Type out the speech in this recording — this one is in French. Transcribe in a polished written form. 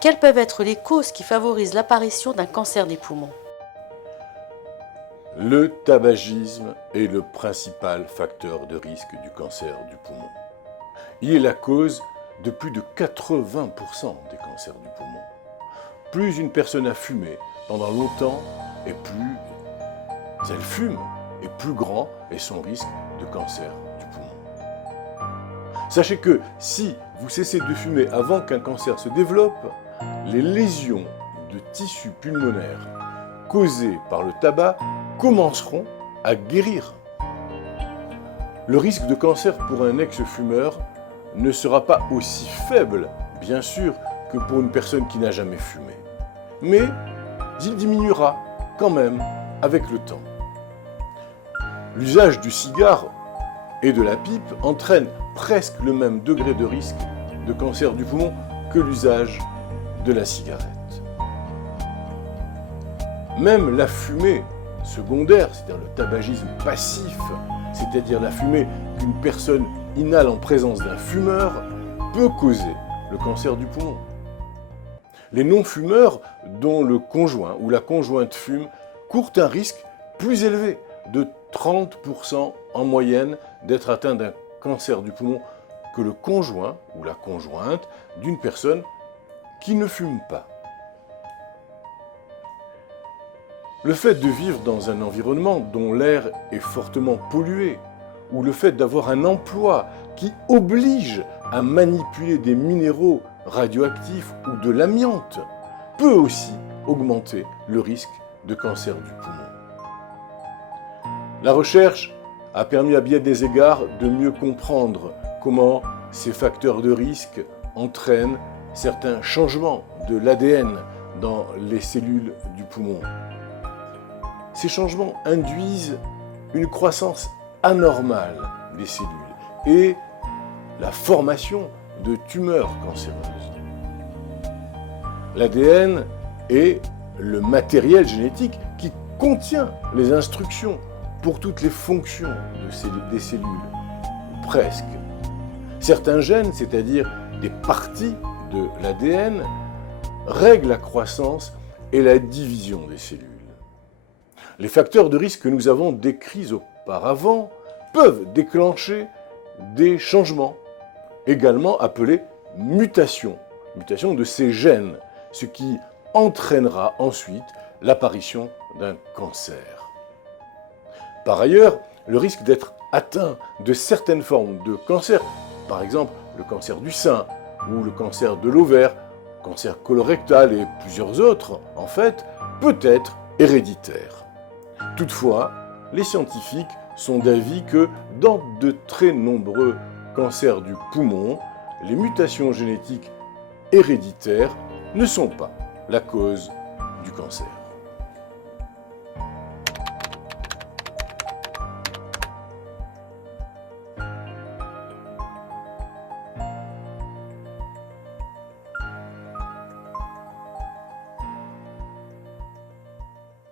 Quelles peuvent être les causes qui favorisent l'apparition d'un cancer des poumons? Le tabagisme est le principal facteur de risque du cancer du poumon. Il est la cause de plus de 80% des cancers du poumon. Plus une personne a fumé pendant longtemps et plus elle fume, et plus grand est son risque de cancer du poumon. Sachez que si vous cessez de fumer avant qu'un cancer se développe, les lésions de tissus pulmonaires causées par le tabac commenceront à guérir. Le risque de cancer pour un ex-fumeur ne sera pas aussi faible, bien sûr, que pour une personne qui n'a jamais fumé. Mais il diminuera quand même avec le temps. L'usage du cigare et de la pipe entraîne presque le même degré de risque de cancer du poumon que l'usage de la cigarette. Même la fumée secondaire, c'est-à-dire le tabagisme passif, c'est-à-dire la fumée qu'une personne inhale en présence d'un fumeur, peut causer le cancer du poumon. Les non-fumeurs dont le conjoint ou la conjointe fume courent un risque plus élevé de 30% en moyenne d'être atteint d'un cancer du poumon que le conjoint ou la conjointe d'une personne qui ne fume pas. Le fait de vivre dans un environnement dont l'air est fortement pollué, ou le fait d'avoir un emploi qui oblige à manipuler des minéraux radioactifs ou de l'amiante, peut aussi augmenter le risque de cancer du poumon. La recherche a permis à bien des égards de mieux comprendre comment ces facteurs de risque entraînent certains changements de l'ADN dans les cellules du poumon. Ces changements induisent une croissance anormale des cellules et la formation de tumeurs cancéreuses. L'ADN est le matériel génétique qui contient les instructions pour toutes les fonctions des cellules, ou presque. Certains gènes, c'est-à-dire des parties de l'ADN, règlent la croissance et la division des cellules. Les facteurs de risque que nous avons décrits auparavant peuvent déclencher des changements, également appelés mutations de ces gènes, ce qui entraînera ensuite l'apparition d'un cancer. Par ailleurs, le risque d'être atteint de certaines formes de cancer, par exemple le cancer du sein ou le cancer de l'ovaire, cancer colorectal et plusieurs autres, en fait, peut être héréditaire. Toutefois, les scientifiques sont d'avis que dans de très nombreux cancers du poumon, les mutations génétiques héréditaires ne sont pas la cause du cancer.